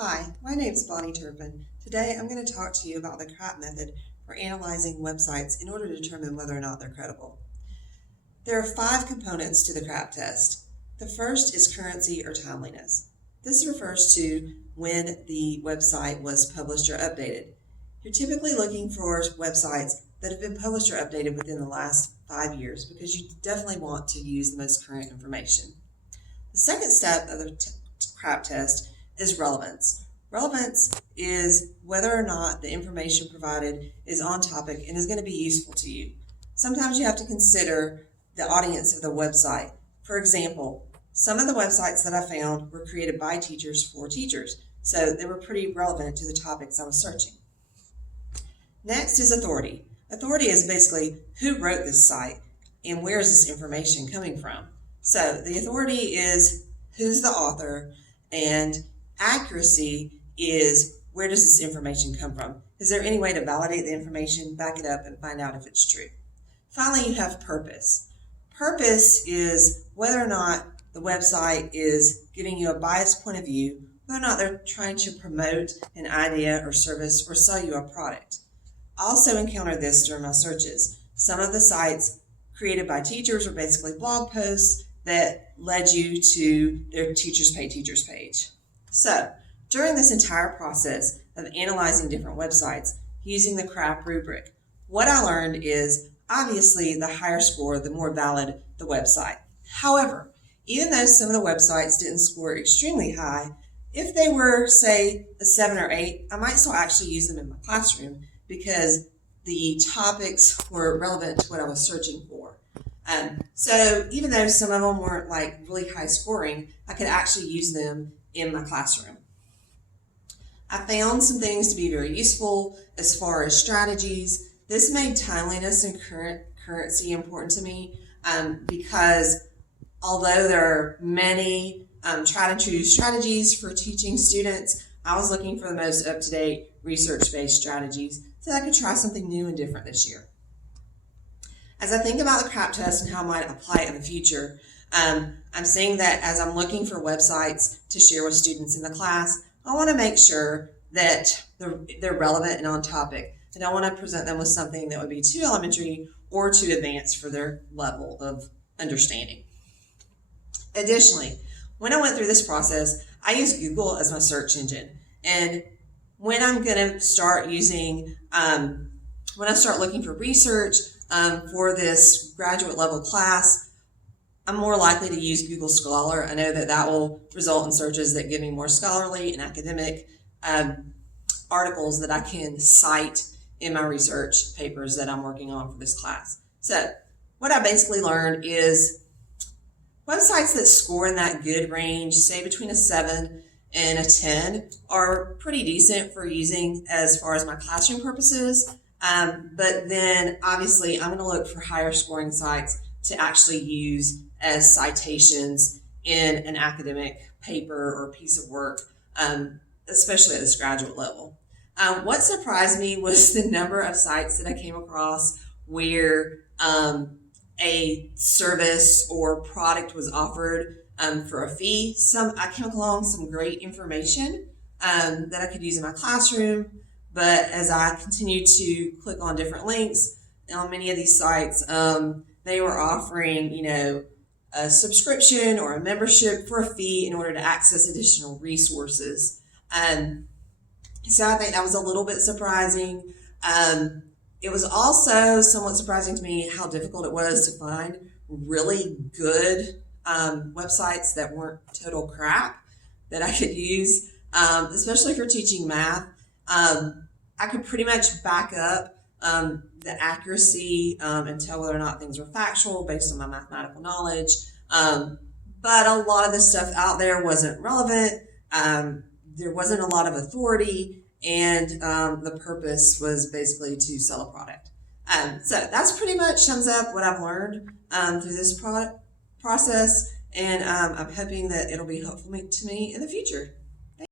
Hi, my name is Bonnie Turpin. Today I'm going to talk to you about the CRAAP method for analyzing websites in order to determine whether or not they're credible. There are 5 components to the CRAAP test. The first is currency or timeliness. This refers to when the website was published or updated. You're typically looking for websites that have been published or updated within the last 5 years because you definitely want to use the most current information. The second step of the CRAAP test is relevance. Relevance is whether or not the information provided is on topic and is going to be useful to you. Sometimes you have to consider the audience of the website. For example, some of the websites that I found were created by teachers for teachers, so they were pretty relevant to the topics I was searching. Next is authority. Authority is basically who wrote this site and where is this information coming from. So the authority is who's the author, and accuracy is where does this information come from? Is there any way to validate the information, back it up, and find out if it's true? Finally, you have purpose. Purpose is whether or not the website is giving you a biased point of view, whether or not they're trying to promote an idea or service or sell you a product. I also encountered this during my searches. Some of the sites created by teachers were basically blog posts that led you to their Teachers Pay Teachers page. So, during this entire process of analyzing different websites using the CRAAP rubric, what I learned is obviously the higher score, the more valid the website. However, even though some of the websites didn't score extremely high, if they were, say, a 7 or 8, I might still actually use them in my classroom because the topics were relevant to what I was searching for. So even though some of them weren't like really high scoring, I could actually use them in my classroom. I found some things to be very useful as far as strategies. This made timeliness and currency important to me because although there are many tried and true strategies for teaching students, I was looking for the most up-to-date research-based strategies so that I could try something new and different this year. As I think about the CRAAP test and how I might apply it in the future, I'm seeing that as I'm looking for websites to share with students in the class, I want to make sure that they're relevant and on topic. I don't want to present them with something that would be too elementary or too advanced for their level of understanding. Additionally, when I went through this process, I used Google as my search engine. And when I'm going to start using, when I start looking for research for this graduate level class, I'm more likely to use Google Scholar. I know that that will result in searches that give me more scholarly and academic articles that I can cite in my research papers that I'm working on for this class. So what I basically learned is websites that score in that good range, say between a 7 and a 10, are pretty decent for using as far as my classroom purposes. But then obviously I'm going to look for higher scoring sites to actually use as citations in an academic paper or piece of work, especially at this graduate level. What surprised me was the number of sites that I came across where a service or product was offered for a fee. I came along some great information that I could use in my classroom, but as I continued to click on different links on many of these sites, they were offering, a subscription or a membership for a fee in order to access additional resources. So I think that was a little bit surprising. It was also somewhat surprising to me how difficult it was to find really good websites that weren't total crap that I could use, especially if you're teaching math. I could pretty much back up the accuracy and tell whether or not things were factual based on my mathematical knowledge. But a lot of the stuff out there wasn't relevant. There wasn't a lot of authority, and the purpose was basically to sell a product. So that's pretty much sums up what I've learned through this process, and I'm hoping that it'll be helpful to me in the future.